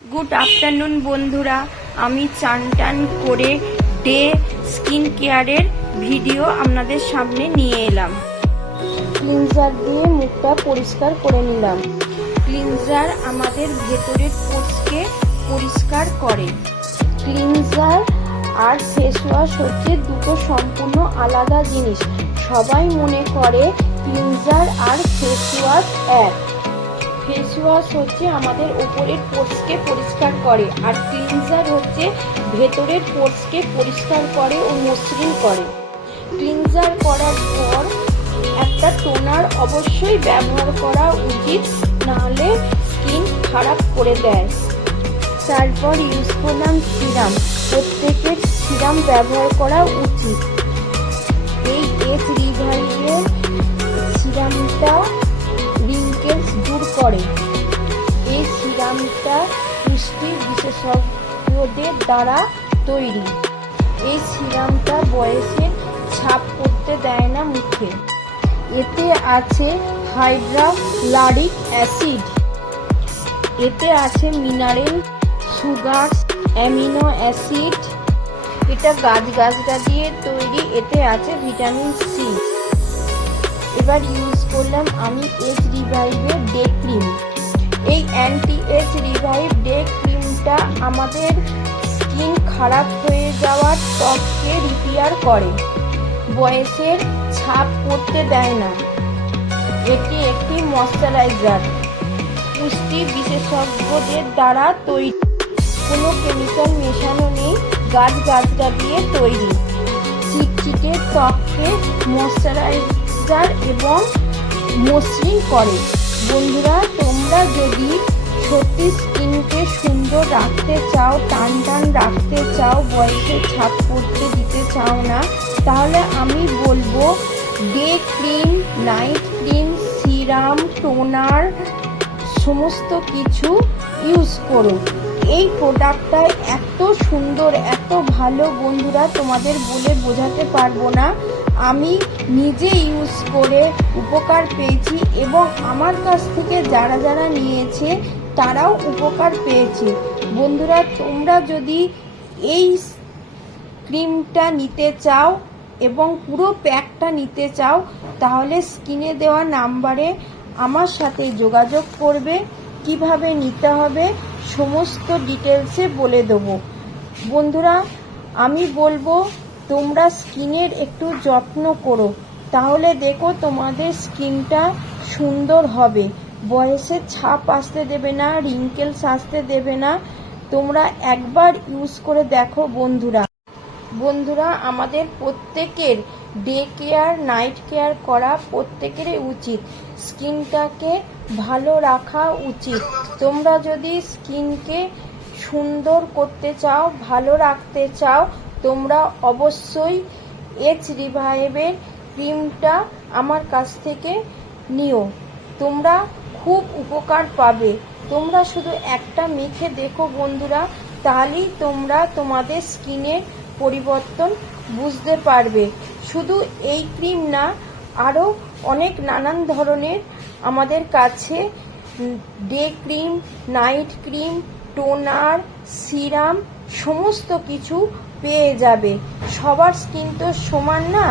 Good afternoon বন্ধুরা, আমি চান টান করে ডে স্কিন কেয়ারের ভিডিও আপনাদের সামনে নিয়ে এলাম। ক্লিনজার দিয়ে মুখটা পরিষ্কার করে নিলাম। ক্লিনজার আমাদের ভেতরের কোষকে পরিষ্কার করে। ক্লিনজার আর ফেস ওয়াশ হচ্ছে দুটো সম্পূর্ণ আলাদা জিনিস। সবাই মনে করে ক্লিনজার আর ফেস ওয়াশ এক। ফেস ওয়াশ হচ্ছে আমাদের উপরের পোর্সকে পরিষ্কার করে, আর ক্লিনজার হচ্ছে ভেতরের পোর্সকে পরিষ্কার করে ও মসৃণ করে। ক্লিনজার করার পর একটা টোনার অবশ্যই ব্যবহার করা উচিত, নাহলে স্কিন খারাপ করে দেয়। তারপর ইউজ করলাম সিরাম। প্রত্যেকের সিরাম ব্যবহার করা উচিত। এই এজ রিভাইভের সিরামটা রিঙ্কেলস দূর করে। এই সিরামটা পুষ্টি বিশেষজ্ঞদের দ্বারা তৈরি। এই সিরামটা বয়সের ছাপ পড়তে দেয় না মুখে। এতে আছে হাইড্রোক্লোরিক অ্যাসিড, এতে আছে মিনারেল, সুগার, অ্যামিনো অ্যাসিড। এটা গাছগাছরা দিয়ে তৈরি। এতে আছে ভিটামিন সি। এবার ইউজ করলাম আমি এজ রিভাইভের ডে ক্রিম। এই অ্যান্টি এজ রিভাইভ ডে ক্রিমটা আমাদের স্কিন খারাপ হয়ে যাওয়ার ত্বককে রিপেয়ার করে, বয়সের ছাপ পড়তে দেয় না। এটি একটি ময়শ্চারাইজার, পুষ্টি বিশেষজ্ঞদের দ্বারা তৈরি। কোনো কেমিক্যাল মেশানো নেই, গাছগাছরা দিয়ে তৈরি। চিটচিটে ত্বককে ময়শ্চারাইজার এবং মসৃণ করে। বন্ধুরা, তোমরা যদি সত্যি স্কিনকে সুন্দর রাখতে চাও, টান টান রাখতে চাও, বয়সে ছাপ পড়তে দিতে চাও না, তাহলে আমি বলবো day cream, night cream, serum, toner সমস্ত কিছু ইউজ করো। এই প্রোডাক্টটা এত সুন্দর, এত ভালো বন্ধুরা, তোমাদের বলে বোঝাতে পারবো না। আমি নিজে ইউজ করে উপকার পেয়েছি এবং আমার কাছ থেকে যারা যারা নিয়েছে তারাও উপকার পেয়েছে। বন্ধুরা, তোমরা যদি এই ক্রিমটা নিতে চাও এবং পুরো প্যাকটা নিতে চাও, তাহলে স্ক্রিনে দেওয়া নাম্বারে আমার সাথে যোগাযোগ করবে। কিভাবে নিতে হবে সমস্ত ডিটেলসে বলে দেবো। বন্ধুরা, আমি বলবো তোমরা স্কিনের একটু যত্ন করো, তাহলে দেখো তোমাদের স্কিনটা সুন্দর হবে। বয়সের ছাপ আসতে দেবে না, রিঙ্কেলস আসতে দেবে না। তোমরা একবার ইউজ করে দেখো বন্ধুরা, আমাদের প্রত্যেকের ডে কেয়ার, নাইট কেয়ার করা প্রত্যেকেরই উচিত। স্কিনটাকে ভালো রাখা উচিত। তোমরা যদি স্কিনকে সুন্দর করতে চাও, ভালো রাখতে চাও, তোমরা অবশ্যই এজ রিভাইভের ক্রিমটা আমার কাছ থেকে নিও। তোমরা খুব উপকার পাবে। তোমরা শুধু একটা মেখে দেখো বন্ধুরা, তাহলেই তোমরা তোমাদের স্কিনের পরিবর্তন বুঝতে পারবে। শুধু এই ক্রিম না, আরও অনেক নানান ধরনের আমাদের কাছে day cream, night cream, toner, serum সমস্ত কিছু পেয়ে যাবে। সবার স্কিন তো সমান না,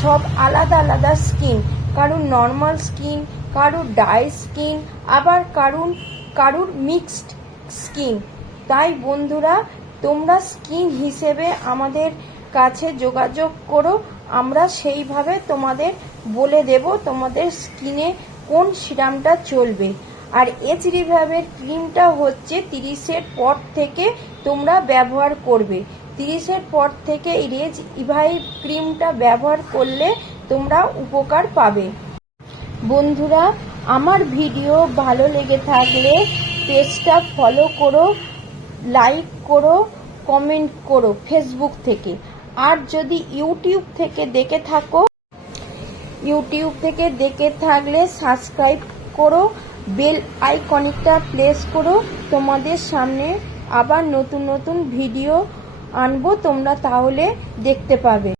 সব আলাদা আলাদা স্কিন। কারুর নর্মাল স্কিন, কারুর ডাই স্কিন, আবার কারুর মিক্সড স্কিন। তাই বন্ধুরা, তোমরা স্কিন হিসেবে আমাদের কাছে যোগাযোগ করো। আমরা সেইভাবে তোমাদের বলে দেব তোমাদের স্কিনে কোন সিরামটা চলবে। আর এজ রিভাইভের ক্রিমটা হচ্ছে 30-এর পর থেকে তোমরা ব্যবহার করবে। 30-এর পর থেকে এই এজ রিভাইভ ক্রিমটা ব্যবহার করলে তোমরা উপকার পাবে। বন্ধুরা, আমার ভিডিও ভালো লেগে থাকলে পেজটা ফলো করো, লাইক করো, কমেন্ট করো ফেসবুক থেকে। আর যদি ইউটিউব থেকে দেখে থাকলে সাবস্ক্রাইব করো, বেল আইকনটা প্রেস করো। তোমাদের সামনে আবার নতুন নতুন ভিডিও আনবো, তোমরা তাহলে দেখতে পাবে।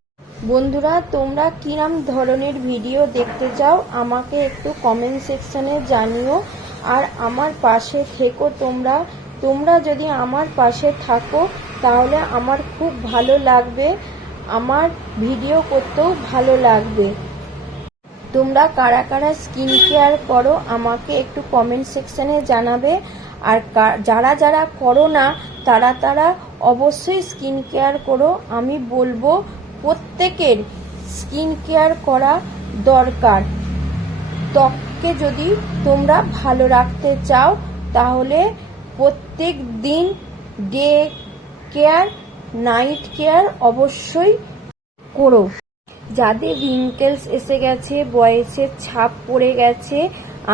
বন্ধুরা, তোমরা কিরম ধরনের ভিডিও দেখতে চাও আমাকে একটু কমেন্ট সেকশনে জানিও। আর আমার পাশে থেকো তোমরা। তোমরা যদি আমার পাশে থাকো তাহলে আমার খুব ভালো লাগবে, আমার ভিডিও করতেও ভালো লাগবে। তোমরা কারা কারা স্কিন কেয়ার করো আমাকে একটু কমেন্ট সেকশনে জানাবে। আর যারা যারা করো না তারা অবশ্যই স্কিন কেয়ার করো। আমি বলবো প্রত্যেকের স্কিন কেয়ার করা দরকার। ত্বককে যদি তোমরা ভালো রাখতে চাও তাহলে প্রত্যেক দিন ডে কেয়ার, নাইট কেয়ার অবশ্যই করো। যাদের রিঙ্কেলস এসে গেছে, বয়সের ছাপ পড়ে গেছে,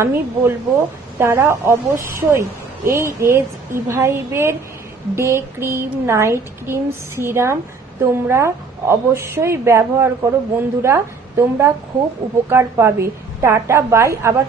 আমি বলবো তারা অবশ্যই এই রেজ ইভাইভের day cream, night cream, serum তোমরা অবশ্যই ব্যবহার করো বন্ধুরা, তোমরা খুব উপকার পাবে। টাটা বাই, আবার